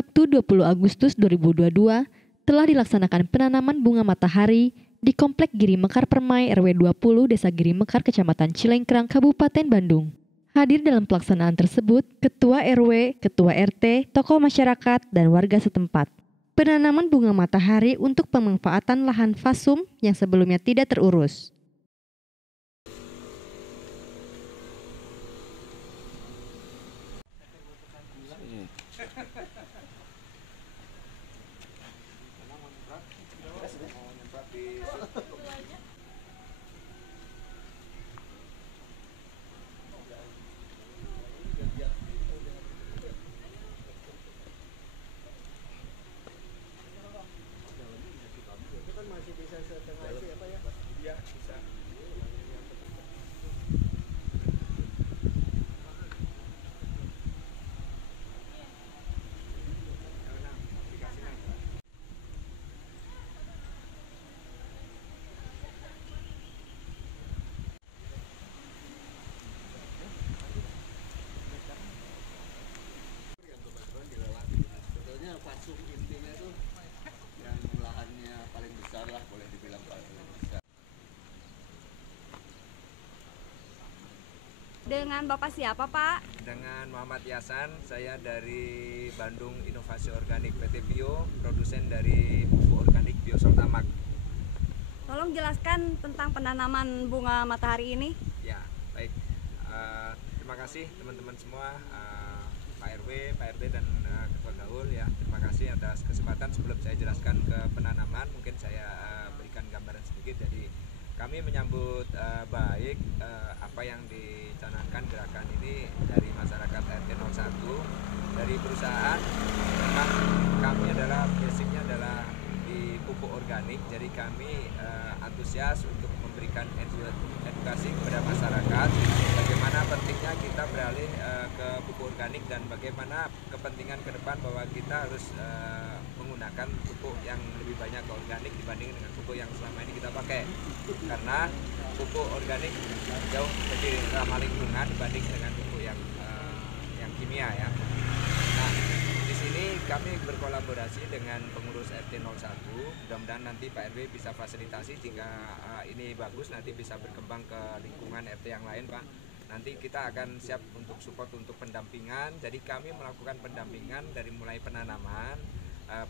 Sabtu 20 Agustus 2022 telah dilaksanakan penanaman bunga matahari di Komplek Giri Mekar Permai RW 20 Desa Giri Mekar Kecamatan Cilengkrang Kabupaten Bandung. Hadir dalam pelaksanaan tersebut Ketua RW, Ketua RT, tokoh masyarakat, dan warga setempat. Penanaman bunga matahari untuk pemanfaatan lahan fasum yang sebelumnya tidak terurus. Masih bisa setengah sih apa ya? Iya, bisa. Sebetulnya fasum intinya tuh yang lahannya paling besar lah, boleh dibilang paling besar. Dengan Bapak siapa, Pak? Dengan Muhammad Yasan, saya dari Bandung Inovasi Organik PT Bio, produsen dari pupuk organik Biosoltamak. Tolong jelaskan tentang penanaman bunga matahari ini. Ya, baik. Terima kasih teman-teman semua, Pak RW, Pak RT, dan Ketua Gaul ya. Terima kasih atas kesempatan. Sebelum saya jelaskan ke penanaman, mungkin saya berikan gambaran sedikit. Jadi kami menyambut baik apa yang dicanangkan gerakan ini dari masyarakat RT 01, dari perusahaan. Memang kami adalah basicnya adalah di pupuk organik, jadi kami antusias untuk memberikan edukasi kepada masyarakat bagaimana pentingnya kita beralih ke pupuk organik dan bagaimana kepentingan ke depan bahwa kita harus menggunakan pupuk yang lebih banyak ke organik dibanding dengan pupuk yang selama ini kita pakai, karena pupuk organik jauh lebih ramah lingkungan dibanding dengan pupuk yang kimia ya. Nah, di sini kami berkolaborasi dengan pengurus RT 01. Mudah-mudahan nanti Pak RW bisa fasilitasi jika ini bagus, nanti bisa berkembang ke lingkungan RT yang lain, Pak. Nanti kita akan siap untuk support untuk pendampingan. Jadi kami melakukan pendampingan dari mulai penanaman,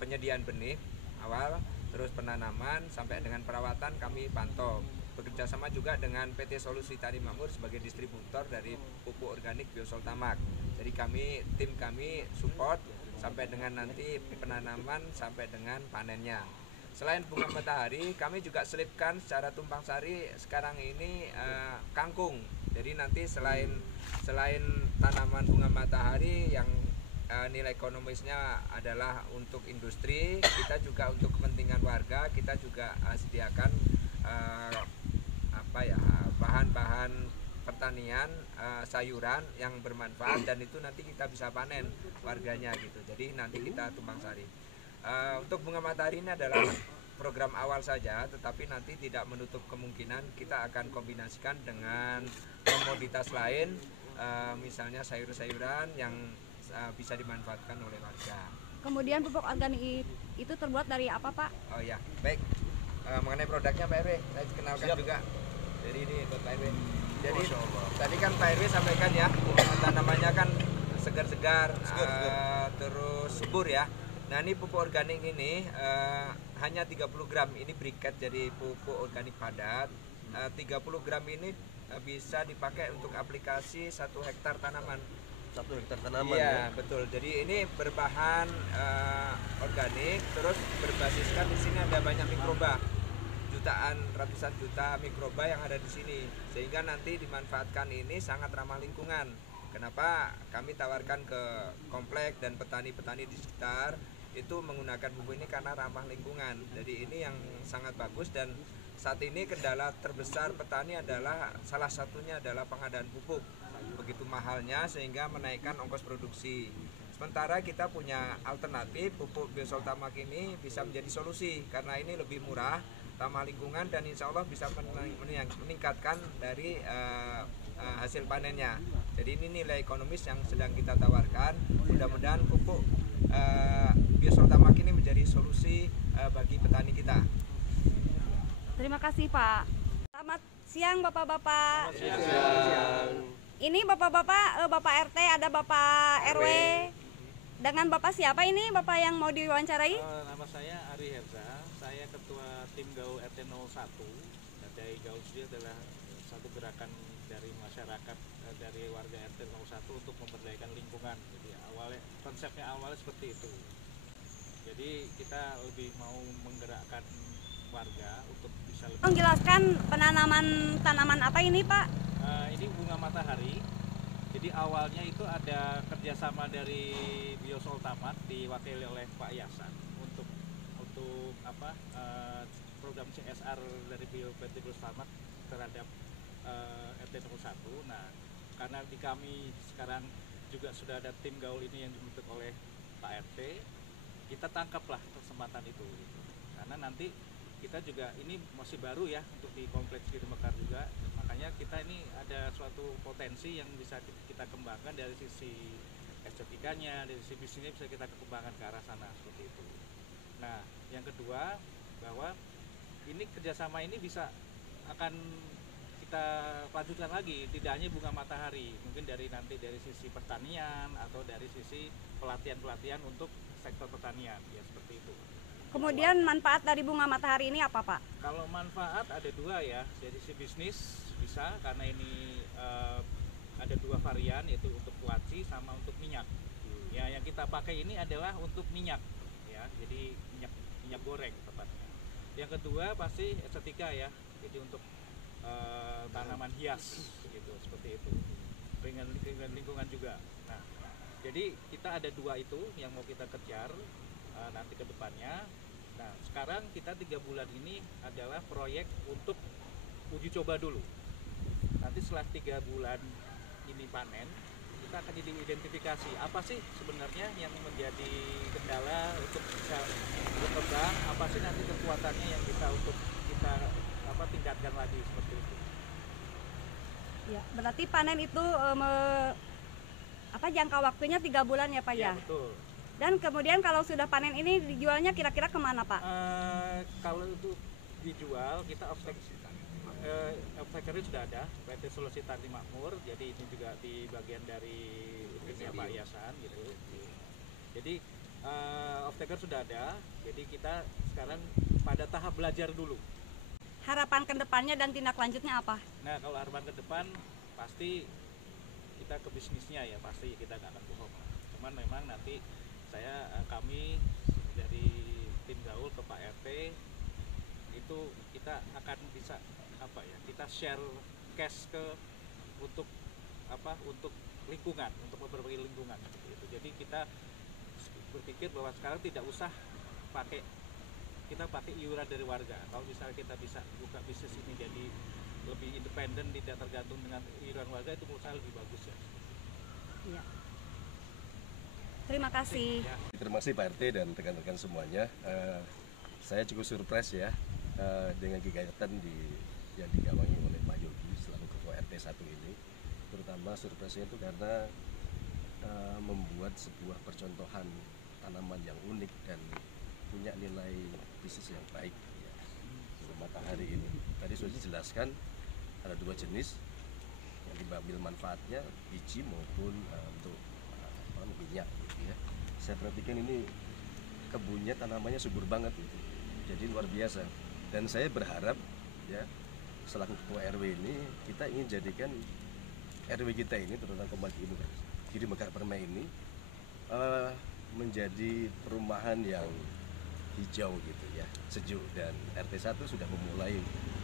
penyediaan benih awal, terus penanaman sampai dengan perawatan kami pantau. Bekerja sama juga dengan PT Solusi Tani Makmur sebagai distributor dari pupuk organik Biosoltamak. Jadi tim kami support sampai dengan nanti penanaman sampai dengan panennya. Selain bunga matahari, kami juga selipkan secara tumpang sari sekarang ini kangkung. Jadi nanti selain tanaman bunga matahari yang nilai ekonomisnya adalah untuk industri, kita juga untuk kepentingan warga, kita juga sediakan bahan-bahan pertanian, sayuran yang bermanfaat, dan itu nanti kita bisa panen warganya gitu. Jadi nanti kita tumpang sari. Untuk bunga matahari ini adalah program awal saja, tetapi nanti tidak menutup kemungkinan kita akan kombinasikan dengan komoditas lain, misalnya sayur-sayuran yang bisa dimanfaatkan oleh warga. Kemudian pupuk organik itu terbuat dari apa, Pak? Oh ya, baik. Mengenai produknya Pak RW, saya kenalkan juga. Jadi ini buat Pak RW. Jadi tadi kan Pak RW sampaikan ya, tanamannya kan segar-segar, terus subur ya. Nah, ini pupuk organik ini hanya 30 gram, ini briket, jadi pupuk organik padat. 30 gram ini bisa dipakai untuk aplikasi 1 hektar tanaman. 1 hektar tanaman iya, ya? Betul. Jadi ini berbahan organik, terus berbasiskan di sini ada banyak mikroba. Ratusan juta mikroba yang ada di sini, sehingga nanti dimanfaatkan ini sangat ramah lingkungan. Kenapa kami tawarkan ke komplek dan petani-petani di sekitar itu menggunakan pupuk ini karena ramah lingkungan. Jadi ini yang sangat bagus, dan saat ini kendala terbesar petani adalah salah satunya adalah pengadaan pupuk. Begitu mahalnya sehingga menaikkan ongkos produksi. Sementara kita punya alternatif, pupuk Biosoltamak ini bisa menjadi solusi karena ini lebih murah, ramah lingkungan, dan insya Allah bisa meningkatkan dari hasil panennya. Jadi ini nilai ekonomis yang sedang kita tawarkan. Mudah-mudahan pupuk Biosoltamak ini menjadi solusi bagi petani kita. Terima kasih Pak. Selamat siang Bapak-bapak. Siang. Ini Bapak-bapak, Bapak RT, ada Bapak RW. Dengan Bapak siapa ini Bapak yang mau diwawancarai? Nama saya Ari Herza, saya ketua tim Gaul RT 01. Dari Gaul sendiri adalah satu gerakan dari masyarakat, dari warga RT 01 untuk memberdayakan lingkungan. Jadi konsepnya awalnya seperti itu. Jadi kita lebih mau menggerakkan warga untuk bisa lebih. Menjelaskan penanaman tanaman apa ini Pak? Ini bunga matahari. Jadi awalnya itu ada kerjasama dari Biosoltamak diwakili oleh Pak Yasan untuk program CSR dari PT Biosoltamak terhadap RT 01. Nah, karena di kami sekarang juga sudah ada tim gaul ini yang dibentuk oleh Pak RT, kita tangkaplah kesempatan itu. Karena nanti kita juga ini masih baru ya untuk di kompleks Giri Mekar juga, makanya kita ini ada suatu potensi yang bisa kita kembangkan dari sisi estetikanya, dari sisi bisnisnya bisa kita kembangkan ke arah sana seperti itu. Nah, yang kedua bahwa ini kerjasama ini akan kita lanjutkan lagi, tidak hanya bunga matahari, mungkin dari sisi pertanian atau dari sisi pelatihan untuk sektor pertanian ya seperti itu. Kemudian manfaat dari bunga matahari ini apa Pak? Kalau manfaat ada dua ya, dari sisi bisnis bisa karena ini ada dua varian, yaitu untuk kuaci sama untuk minyak. Ya, yang kita pakai ini adalah untuk minyak ya, jadi minyak goreng tepatnya. Yang kedua pasti estetika ya, jadi untuk tanaman hias gitu, seperti itu. Dengan lingkungan juga. Nah, jadi kita ada dua itu yang mau kita kejar nanti ke depannya. Nah, sekarang kita 3 bulan ini adalah proyek untuk uji coba dulu. Nanti setelah 3 bulan ini panen, kita akan identifikasi apa sih sebenarnya yang menjadi kendala untuk bisa berkembang, apa sih nanti kekuatannya yang bisa untuk kita tingkatkan lagi seperti itu. Ya, berarti panen itu jangka waktunya 3 bulan ya Pak ya? Betul. Dan kemudian kalau sudah panen ini dijualnya kira-kira kemana Pak? Kalau itu dijual kita off-takernya sudah ada, PT Solusi Tani Makmur, jadi ini juga di bagian dari Pak Yasan gitu. Jadi off-taker sudah ada, jadi kita sekarang pada tahap belajar dulu. Harapan ke depannya dan tindak lanjutnya apa? Nah, kalau harapan ke depan pasti kita ke bisnisnya ya, pasti kita nggak akan bohong. Cuman memang nanti kami dari tim gaul ke Pak RT itu kita akan bisa kita share cash untuk lingkungan, untuk berbagi lingkungan seperti itu. Jadi kita berpikir bahwa sekarang tidak usah pakai iuran dari warga. Kalau misalnya kita bisa buka bisnis ini jadi lebih independen, tidak tergantung dengan iuran warga, itu menurut saya lebih bagus ya. Iya. Terima kasih. Terima kasih Pak RT dan rekan-rekan semuanya. Saya cukup surprise ya dengan kegiatan yang digawangi oleh Pak Yogi selaku Ketua RT 1 ini. Terutama surprise-nya itu karena membuat sebuah percontohan tanaman yang unik dan punya nilai bisnis yang baik ya. Bunga matahari ini tadi sudah dijelaskan ada 2 jenis yang diambil manfaatnya, biji maupun untuk minyak gitu ya. Saya perhatikan ini kebunnya tanamannya subur banget gitu. Jadi luar biasa. Dan saya berharap ya selaku ketua RW ini kita ingin jadikan RW kita ini terutama Komplek Giri Mekar Permai ini menjadi perumahan yang hijau gitu ya, sejuk, dan RT 1 sudah memulai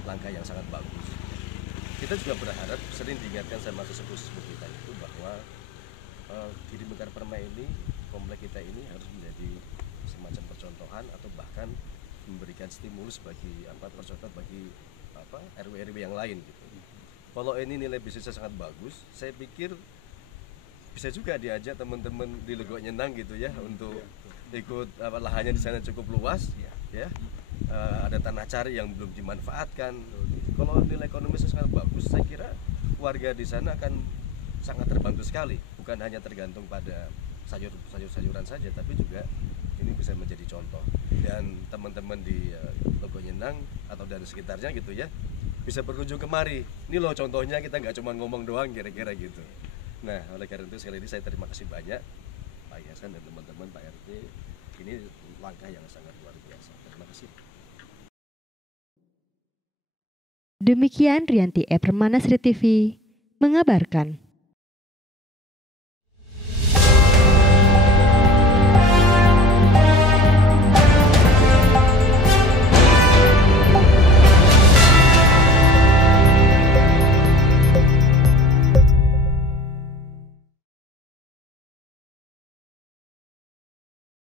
langkah yang sangat bagus. Kita juga berharap sering diingatkan sama sesepuh-sesepuh kita itu bahwa Giri Mekar Permai ini, komplek kita ini harus menjadi semacam percontohan atau bahkan memberikan stimulus bagi percontohan bagi RW-RW yang lain gitu. Kalau ini nilai bisnisnya sangat bagus, saya pikir bisa juga diajak teman-teman di Legok Nyenang gitu ya untuk ikut lahannya di sana cukup luas ya. Ada tanah cari yang belum dimanfaatkan. Kalau nilai ekonomisnya sangat bagus, saya kira warga di sana akan sangat terbantu sekali. Bukan hanya tergantung pada sayuran saja, tapi juga ini bisa menjadi contoh, dan teman-teman di Logo Nyenang atau dari sekitarnya gitu ya bisa berkunjung kemari. Ini loh contohnya, kita nggak cuma ngomong doang kira-kira gitu. Nah, oleh karena itu sekali lagi saya terima kasih banyak Pak Yasan dan teman-teman Pak RT. Ini langkah yang sangat luar biasa. Terima kasih. Demikian Rianti Permana Sri TV mengabarkan.